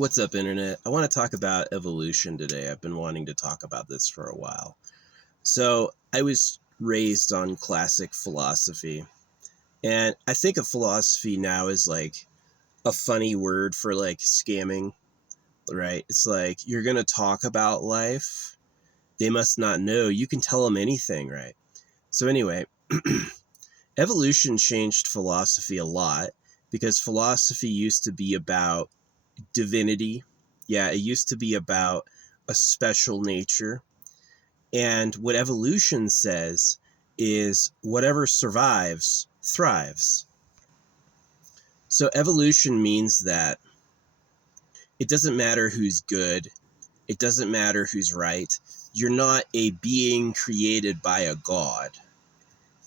What's up, Internet? I want to talk about evolution today. I've been wanting to talk about this for a while. So, I was raised on classic philosophy, and I think of philosophy now as like a funny word for like scamming, right? It's like you're going to talk about life. They must not know. You can tell them anything, right? So, anyway, evolution changed philosophy a lot because philosophy used to be about divinity. Yeah, it used to be about a special nature. And what evolution says is whatever survives thrives. So evolution means that it doesn't matter who's good, it doesn't matter who's right. You're not a being created by a god.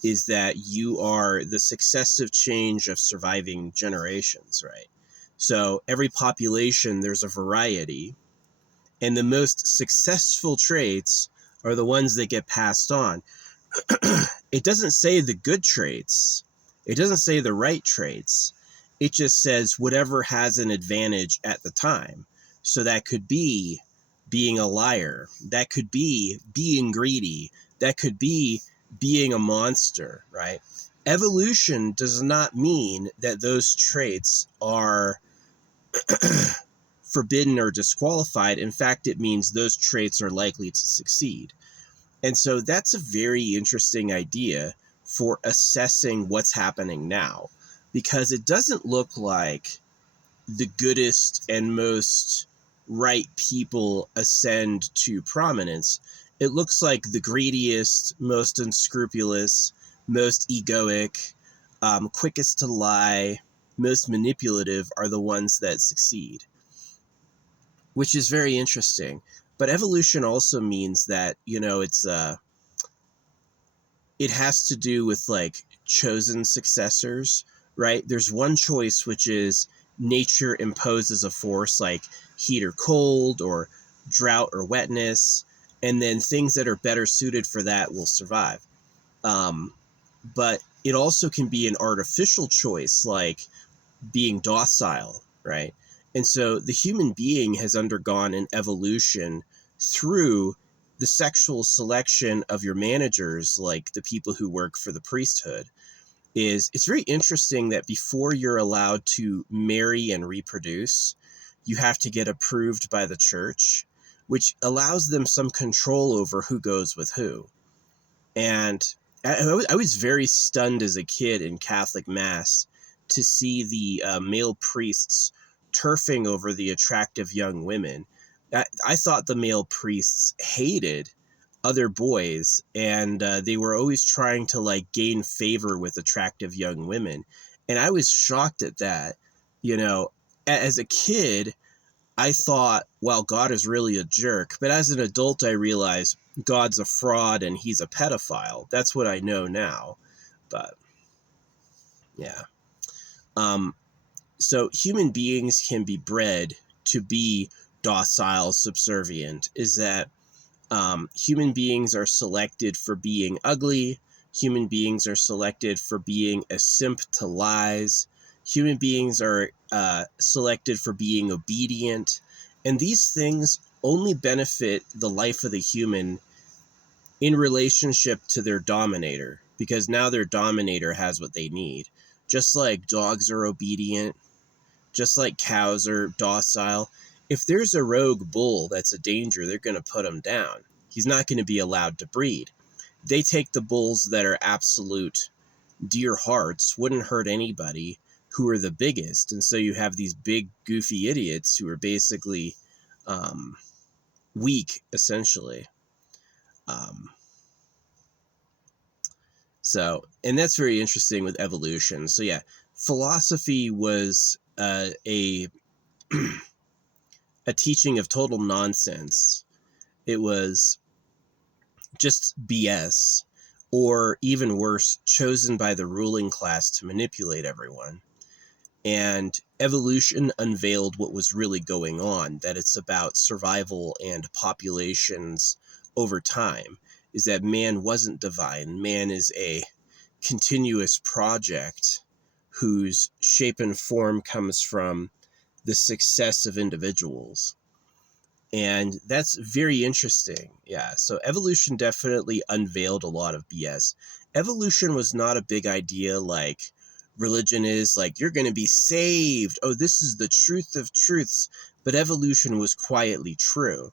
Is that you are the successive change of surviving generations, right? So every population, there's a variety. And the most successful traits are the ones that get passed on. It doesn't say the good traits. It doesn't say the right traits. It just says whatever has an advantage at the time. So that could be being a liar. That could be being greedy. That could be being a monster, right? Evolution does not mean that those traits are forbidden or disqualified. In fact, it means those traits are likely to succeed. And so that's a very interesting idea for assessing what's happening now, because it doesn't look like the goodest and most right people ascend to prominence. It looks like the greediest, most unscrupulous, most egoic, quickest to lie, most manipulative are the ones that succeed, which is very interesting. But evolution also means that, it has to do with like chosen successors, right? There's one choice, which is nature imposes a force like heat or cold or drought or wetness, and then things that are better suited for that will survive. But it also can be an artificial choice, like being docile, right? And so the human being has undergone an evolution through the sexual selection of your managers, like the people who work for the priesthood. It's very interesting that before you're allowed to marry and reproduce, you have to get approved by the church, which allows them some control over who goes with who. And I was very stunned as a kid in Catholic Mass to see the male priests turfing over the attractive young women. I thought the male priests hated other boys, and they were always trying to like gain favor with attractive young women. And I was shocked at that. You know, as a kid, I thought, well, God is really a jerk. But as an adult, I realized God's a fraud and he's a pedophile. That's what I know now. But yeah. So human beings can be bred to be docile, subservient. Is that human beings are selected for being ugly. Human beings are selected for being a simp to lies. Human beings are selected for being obedient. And these things only benefit the life of the human in relationship to their dominator, because now their dominator has what they need. Just like dogs are obedient, just like cows are docile. If there's a rogue bull that's a danger, they're going to put him down. He's not going to be allowed to breed. They take the bulls that are absolute dear hearts, wouldn't hurt anybody, who are the biggest. And so you have these big, goofy idiots who are basically weak, essentially. And that's very interesting with evolution. So yeah, philosophy was a teaching of total nonsense. It was just BS, or even worse, chosen by the ruling class to manipulate everyone. And evolution unveiled what was really going on, that it's about survival and populations over time, is that man wasn't divine. Man is a continuous project whose shape and form comes from the success of individuals. And that's very interesting. Yeah. So evolution definitely unveiled a lot of BS. Evolution was not a big idea like religion is, like you're going to be saved. Oh, this is the truth of truths. But evolution was quietly true.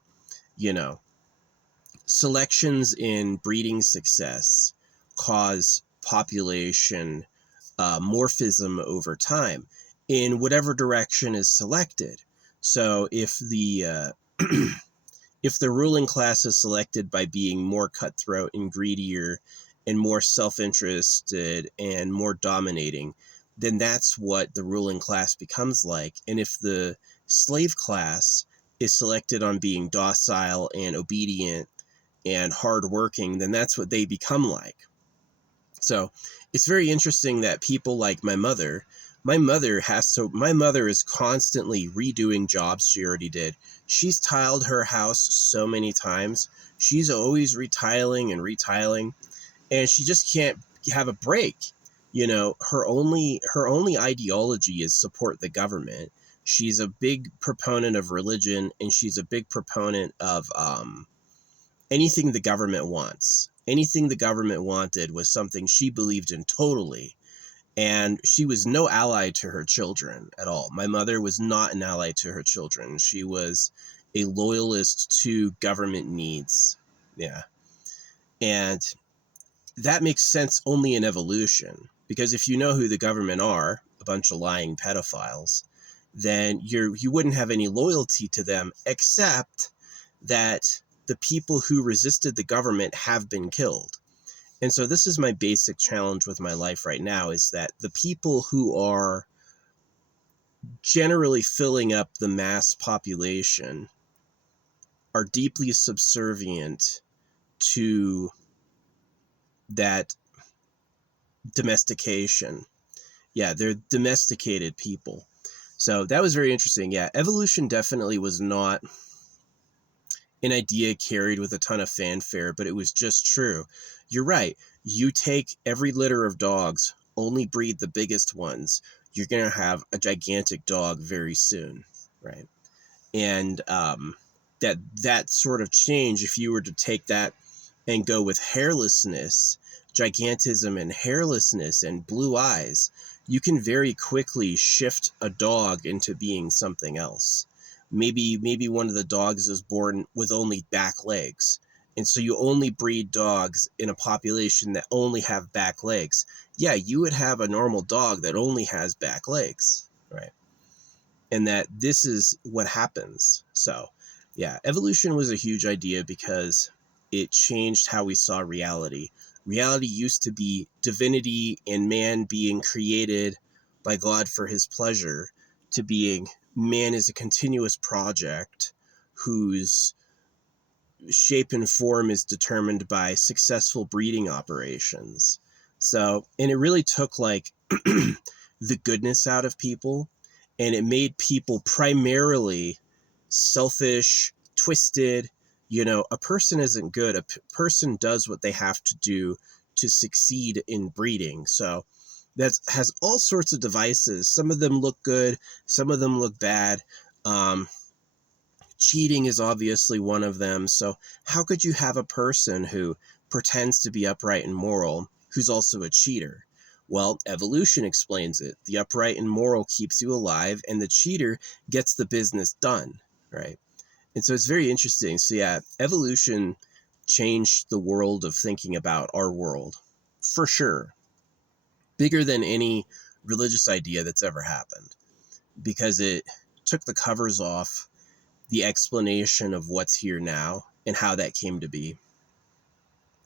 You know, selections in breeding success cause population morphism over time in whatever direction is selected. So if the if the ruling class is selected by being more cutthroat and greedier and more self-interested and more dominating, then that's what the ruling class becomes like. And if the slave class is selected on being docile and obedient and hardworking, then that's what they become like. So it's very interesting that people like my mother is constantly redoing jobs she already did. She's tiled her house so many times. She's always retiling and retiling, and she just can't have a break. You know, her only ideology is support the government. She's a big proponent of religion, and she's a big proponent of anything the government wants. Anything the government wanted was something she believed in totally. And she was no ally to her children at all. My mother was not an ally to her children. She was a loyalist to government needs. Yeah. And that makes sense only in evolution. Because if you know who the government are, a bunch of lying pedophiles, then you wouldn't have any loyalty to them, except that the people who resisted the government have been killed. And so this is my basic challenge with my life right now, is that the people who are generally filling up the mass population are deeply subservient to that domestication. Yeah, they're domesticated people. So that was very interesting. Yeah, evolution definitely was not an idea carried with a ton of fanfare, but it was just true. You're right. You take every litter of dogs, only breed the biggest ones, you're going to have a gigantic dog very soon, right? And that sort of change, if you were to take that and go with hairlessness, gigantism and hairlessness and blue eyes, you can very quickly shift a dog into being something else. Maybe one of the dogs is born with only back legs. And so you only breed dogs in a population that only have back legs. Yeah, you would have a normal dog that only has back legs, right? And that this is what happens. So, yeah, evolution was a huge idea because it changed how we saw reality. Reality used to be divinity and man being created by God for his pleasure, to being man is a continuous project whose shape and form is determined by successful breeding operations. So, and it really took like the goodness out of people, and it made people primarily selfish, twisted. You know, a person isn't good. A person does what they have to do to succeed in breeding. So that has all sorts of devices. Some of them look good, some of them look bad. Cheating is obviously one of them. So how could you have a person who pretends to be upright and moral who's also a cheater? Well, evolution explains it. The upright and moral keeps you alive, and the cheater gets the business done, right? And so it's very interesting. So yeah, evolution changed the world of thinking about our world, for sure. Bigger than any religious idea that's ever happened, because it took the covers off the explanation of what's here now and how that came to be.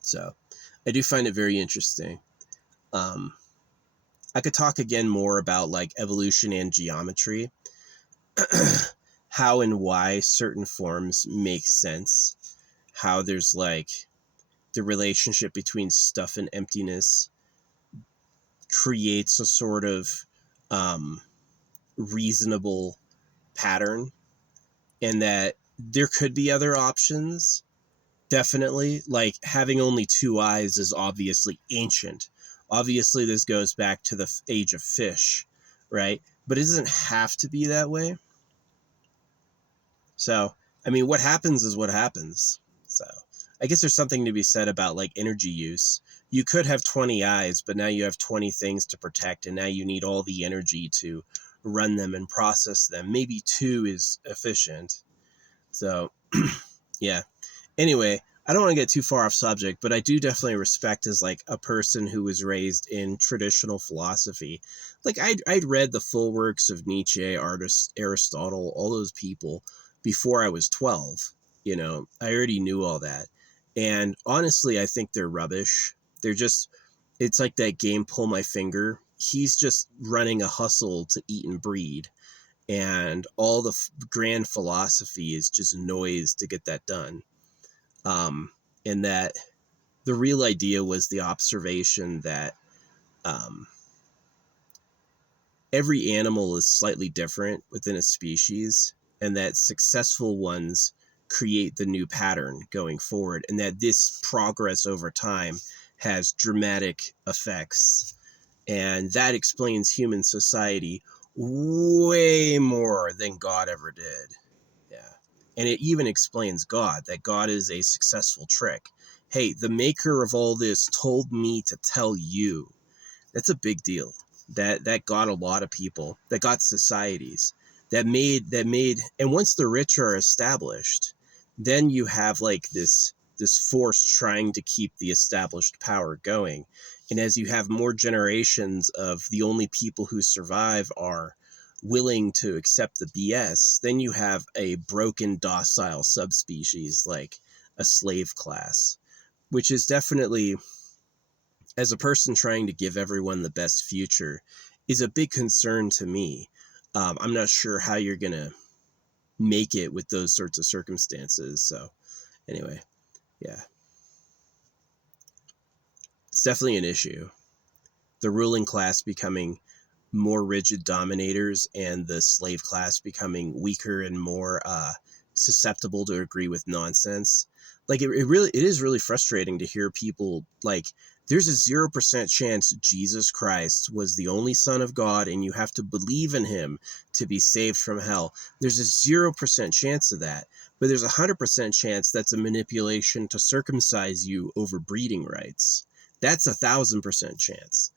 So I do find it very interesting. I could talk again more about like evolution and geometry, how and why certain forms make sense, how there's like the relationship between stuff and emptiness creates a sort of reasonable pattern, and that there could be other options. Definitely, like having only two eyes is obviously ancient. Obviously, this goes back to the age of fish, right? But it doesn't have to be that way. So, I mean, what happens is what happens. So, I guess there's something to be said about like energy use. You could have 20 eyes, but now you have 20 things to protect, and now you need all the energy to run them and process them. Maybe two is efficient. So, yeah. Anyway, I don't want to get too far off subject, but I do definitely respect as like a person who was raised in traditional philosophy. Like I'd read the full works of Nietzsche, Aristotle, all those people before I was 12. You know, I already knew all that. And honestly, I think they're rubbish. They're just, it's like that game Pull My Finger. He's just running a hustle to eat and breed. And all the grand philosophy is just noise to get that done. And that the real idea was the observation that um, every animal is slightly different within a species, and that successful ones create the new pattern going forward, and that this progress over time has dramatic effects. And that explains human society way more than God ever did. Yeah. And it even explains God, that God is a successful trick. Hey, the maker of all this told me to tell you. That's a big deal. That got a lot of people, that got societies, that made and once the rich are established, then you have like this force trying to keep the established power going. And as you have more generations of the only people who survive are willing to accept the BS, then you have a broken docile subspecies like a slave class, which is definitely, as a person trying to give everyone the best future, is a big concern to me. I'm not sure how you're going to make it with those sorts of circumstances. So anyway, yeah, it's definitely an issue. The ruling class becoming more rigid dominators and the slave class becoming weaker and more susceptible to agree with nonsense. Like it is really frustrating to hear people like, there's a 0% chance Jesus Christ was the only son of God and you have to believe in him to be saved from hell. There's a 0% chance of that, but there's a 100% chance that's a manipulation to circumcise you over breeding rights. That's 1,000% chance.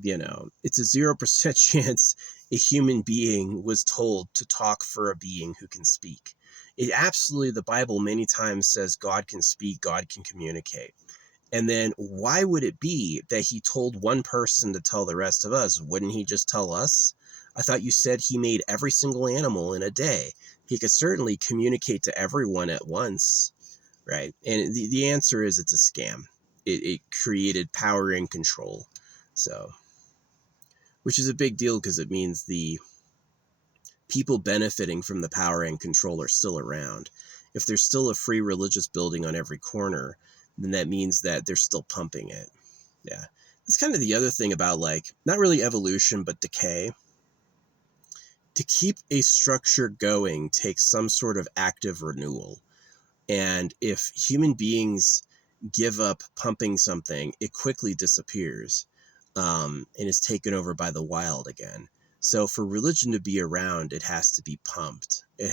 You know, it's a 0% chance a human being was told to talk for a being who can speak. It absolutely, the Bible many times says God can speak, God can communicate. And then why would it be that he told one person to tell the rest of us? Wouldn't he just tell us? I thought you said he made every single animal in a day. He could certainly communicate to everyone at once, right? And the answer is it's a scam. It created power and control. So, which is a big deal because it means the people benefiting from the power and control are still around. If there's still a free religious building on every corner, then that means that they're still pumping it. Yeah. That's kind of the other thing about like, not really evolution, but decay. To keep a structure going takes some sort of active renewal. And if human beings give up pumping something, it quickly disappears and is taken over by the wild again. So for religion to be around, it has to be pumped. They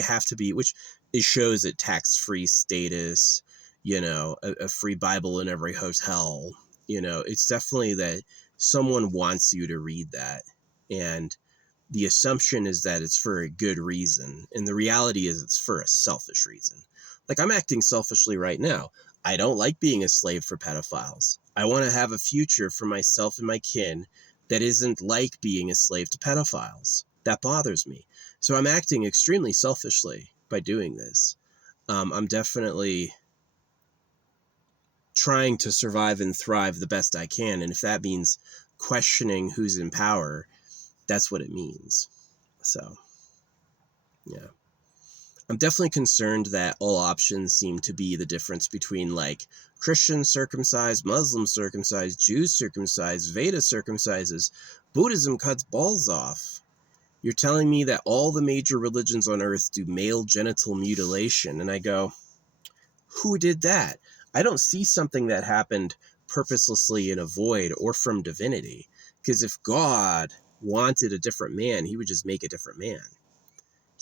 have to be, which it shows it tax-free status, you know, a free Bible in every hotel. You know, it's definitely that someone wants you to read that. And the assumption is that it's for a good reason. And the reality is it's for a selfish reason. Like I'm acting selfishly right now. I don't like being a slave for pedophiles. I want to have a future for myself and my kin that isn't like being a slave to pedophiles. That bothers me. So I'm acting extremely selfishly by doing this. I'm definitely trying to survive and thrive the best I can. And if that means questioning who's in power, that's what it means. So, yeah. I'm definitely concerned that all options seem to be the difference between like Christian circumcised, Muslim circumcised, Jews circumcised, Veda circumcises, Buddhism cuts balls off. You're telling me that all the major religions on earth do male genital mutilation. And I go, who did that? I don't see something that happened purposelessly in a void or from divinity. Because if God wanted a different man, he would just make a different man.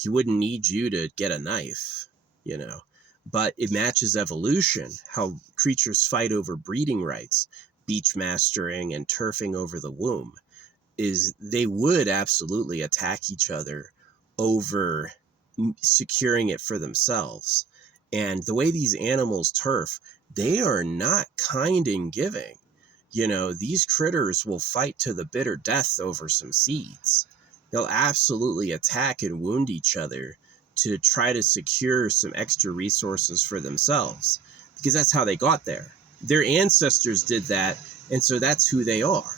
He wouldn't need you to get a knife, you know. But it matches evolution, how creatures fight over breeding rights, beach mastering and turfing over the womb, is they would absolutely attack each other over securing it for themselves. And the way these animals turf, they are not kind and giving. You know, these critters will fight to the bitter death over some seeds. They'll absolutely attack and wound each other to try to secure some extra resources for themselves, because that's how they got there. Their ancestors did that, and so that's who they are,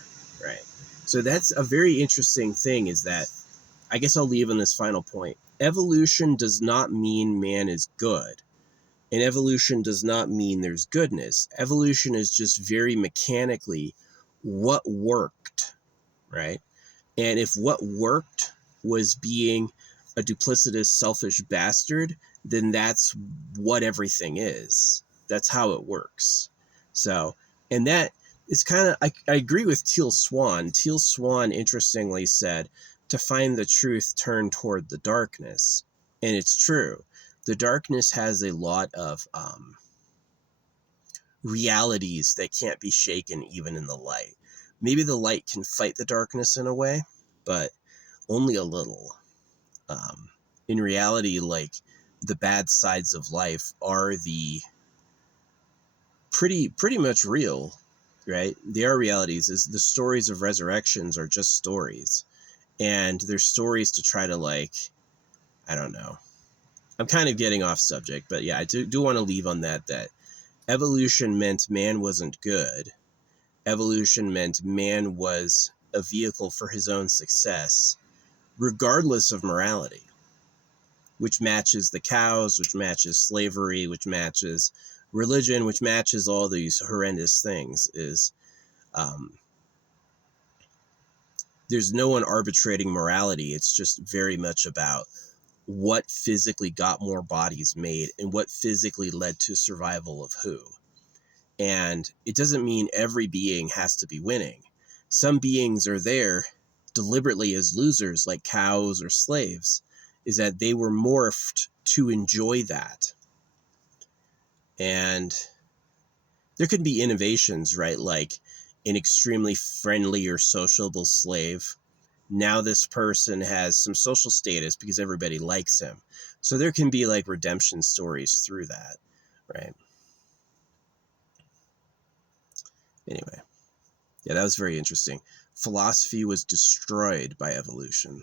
right? So that's a very interesting thing, is that, I guess I'll leave on this final point. Evolution does not mean man is good. And evolution does not mean there's goodness. Evolution is just very mechanically what worked, right? And if what worked was being a duplicitous, selfish bastard, then that's what everything is. That's how it works. So, and that is kind of, I agree with Teal Swan. Teal Swan, interestingly, said, to find the truth, turn toward the darkness. And it's true. The darkness has a lot of realities that can't be shaken even in the light. Maybe the light can fight the darkness in a way, but only a little. In reality, like, the bad sides of life are the pretty much real, right? They are realities. Is the stories of resurrections are just stories, and they're stories to try to, like, I don't know. I'm kind of getting off subject, but yeah, I do want to leave on that evolution meant man wasn't good. Evolution meant man was a vehicle for his own success, regardless of morality, which matches the cows, which matches slavery, which matches religion, which matches all these horrendous things. Is there's no one arbitrating morality. It's just very much about what physically got more bodies made and what physically led to survival of who. And it doesn't mean every being has to be winning. Some beings are there deliberately as losers, like cows or slaves, is that they were morphed to enjoy that. And there could be innovations, right? Like an extremely friendly or sociable slave. Now this person has some social status because everybody likes him. So there can be like redemption stories through that, right? Anyway, yeah, that was very interesting. Philosophy was destroyed by evolution.